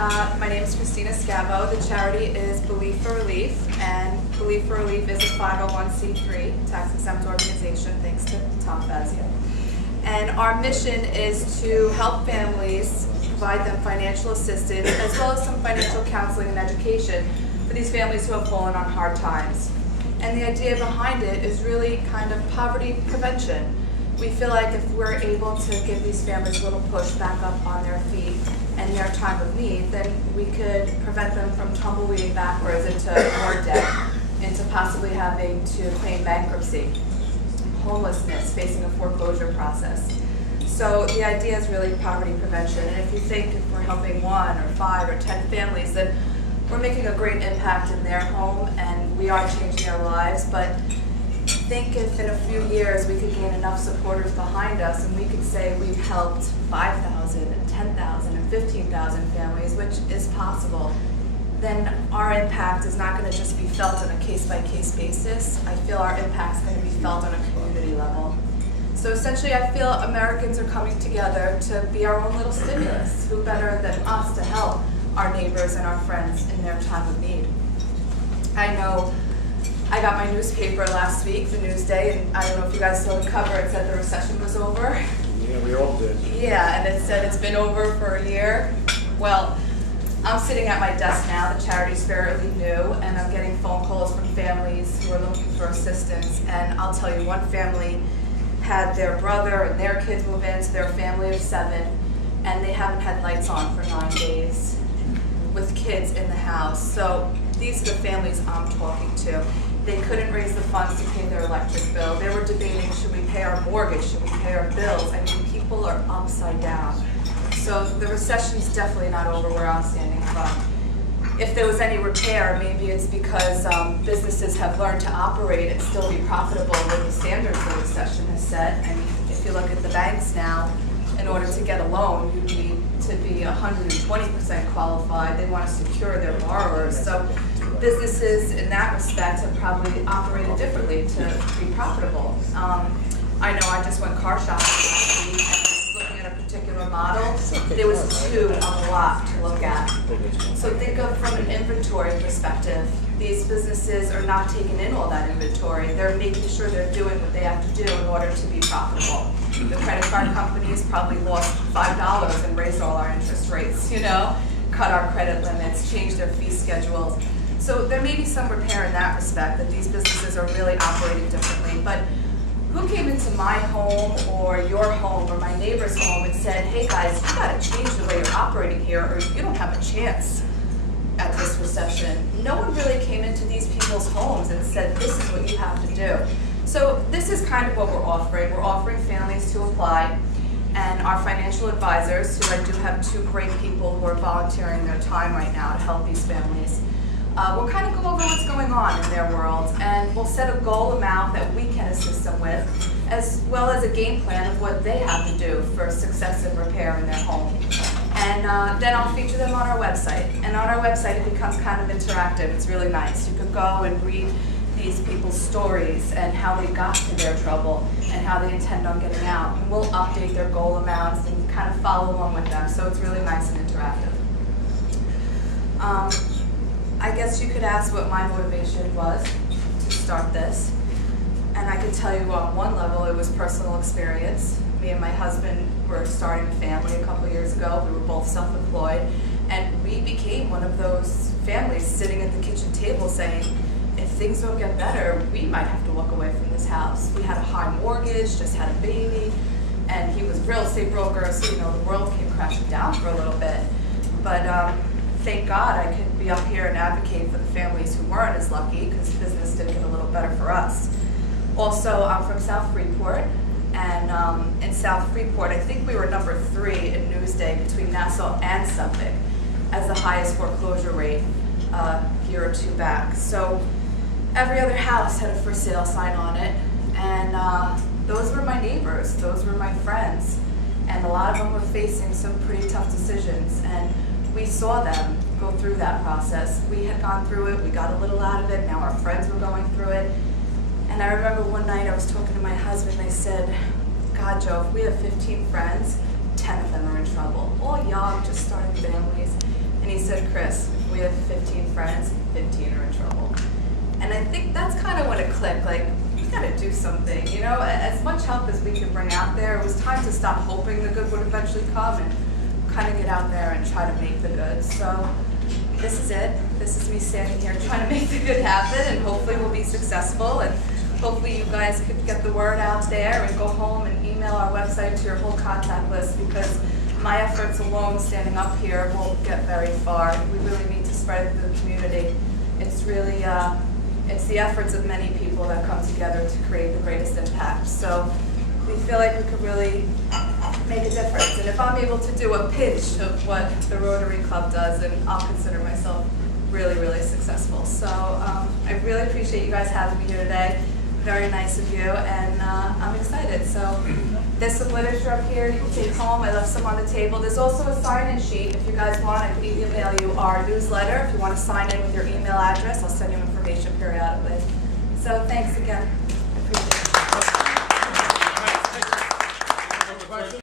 My name is Christina Scavo. The charity is Belief for Relief, and Belief for Relief is a 501c3 tax-exempt organization, thanks to Tom Fazio. And our mission is to help families, provide them financial assistance, as well as some financial counseling and education for these families who have fallen on hard times. And the idea behind it is really kind of poverty prevention. We feel like if we're able to give these families a little push back up on their feet in their time of need, then we could prevent them from tumbling backwards into more debt, into possibly having to claim bankruptcy, homelessness, facing a foreclosure process. So the idea is really poverty prevention. And if you think if we're helping 1 or 5 or 10 families, then we're making a great impact in their home and we are changing their lives. But think if in a few years we could gain enough supporters behind us and we could say we've helped 5,000 and 10,000 and 15,000 families, which is possible, then our impact is not going to just be felt on a case-by-case basis. I feel our impact is going to be felt on a community level. So essentially I feel Americans are coming together to be our own little stimulus. Who better than us to help our neighbors and our friends in their time of need? I know I got my newspaper last week, the Newsday, and I don't know if you guys saw the cover. It said the recession was over. Yeah, we all did. Yeah, and it said it's been over for a year. Well, I'm sitting at my desk now. The charity's fairly new, and I'm getting phone calls from families who are looking for assistance. And I'll tell you, one family had their brother and their kids move into their family of 7, and they haven't had lights on for 9 days with kids in the house. So these are the families I'm talking to. They couldn't raise the funds to pay their electric bill. They were debating, should we pay our mortgage, should we pay our bills? I mean, people are upside down. So the recession's definitely not over where I'm standing from. If there was any repair, maybe it's because businesses have learned to operate and still be profitable with the standards the recession has set. I mean, if you look at the banks now, in order to get a loan, you need to be 120% qualified. They want to secure their borrowers. So businesses in that respect have probably operated differently to be profitable. I know I just went car shopping last week and was looking at a particular model. There was 2 on the lot to look at. So think of from an inventory perspective, these businesses are not taking in all that inventory. They're making sure they're doing what they have to do in order to be profitable. The credit card companies probably lost $5 and raised all our interest rates, cut our credit limits, changed their fee schedules. So there may be some repair in that respect, that these businesses are really operating differently. But who came into my home or your home or my neighbor's home and said, hey guys, you gotta change the way you're operating here or you don't have a chance at this recession? No one really came into these people's homes and said, this is what you have to do. So this is kind of what we're offering. We're offering families to apply, and our financial advisors, who I do have 2 great people who are volunteering their time right now to help these families. We'll kind of go over what's going on in their world, and we'll set a goal amount that we can assist them with, as well as a game plan of what they have to do for successive repair in their home. And then I'll feature them on our website. And on our website it becomes kind of interactive. It's really nice. You could go and read these people's stories and how they got to their trouble and how they intend on getting out. And we'll update their goal amounts and kind of follow along with them. So it's really nice and interactive. I guess you could ask what my motivation was to start this. And I can tell you on one level, it was personal experience. Me and my husband were starting a family a couple years ago. We were both self-employed. And we became one of those families sitting at the kitchen table saying, if things don't get better, we might have to walk away from this house. We had a high mortgage, just had a baby, and he was a real estate broker, so the world came crashing down for a little bit. But thank God I could be up here and advocate for the families who weren't as lucky, because business did get a little better for us. Also, I'm from South Freeport, and in South Freeport, I think we were number 3 in Newsday between Nassau and Suffolk as the highest foreclosure rate a year or 2 back. So every other house had a for sale sign on it, and those were my neighbors, those were my friends, and a lot of them were facing some pretty tough decisions, and we saw them go through that process. We had gone through it, we got a little out of it, now our friends were going through it. And I remember one night I was talking to my husband, I said, God, Joe, if we have 15 friends, 10 of them are in trouble, all young, just starting families. And he said, Chris, if we have 15 friends, 15 are in trouble. And I think that's kind of when it clicked, like, we gotta do something, you know? As much help as we could bring out there, it was time to stop hoping the good would eventually come and kind of get out there and try to make the good. So this is it. This is me standing here trying to make the good happen, and hopefully we'll be successful, and hopefully you guys could get the word out there and go home and email our website to your whole contact list, because my efforts alone standing up here won't get very far. We really need to spread it to the community. It's really, it's the efforts of many people that come together to create the greatest impact. So we feel like we could really make a difference. And if I'm able to do a pitch of what the Rotary Club does, then I'll consider myself really, really successful. So I really appreciate you guys having me here today. Very nice of you, and I'm excited. So there's some literature up here you can take home. I left some on the table. There's also a sign-in sheet. If you guys want, I can email you our newsletter. If you want to sign in with your email address, I'll send you information periodically. So thanks again.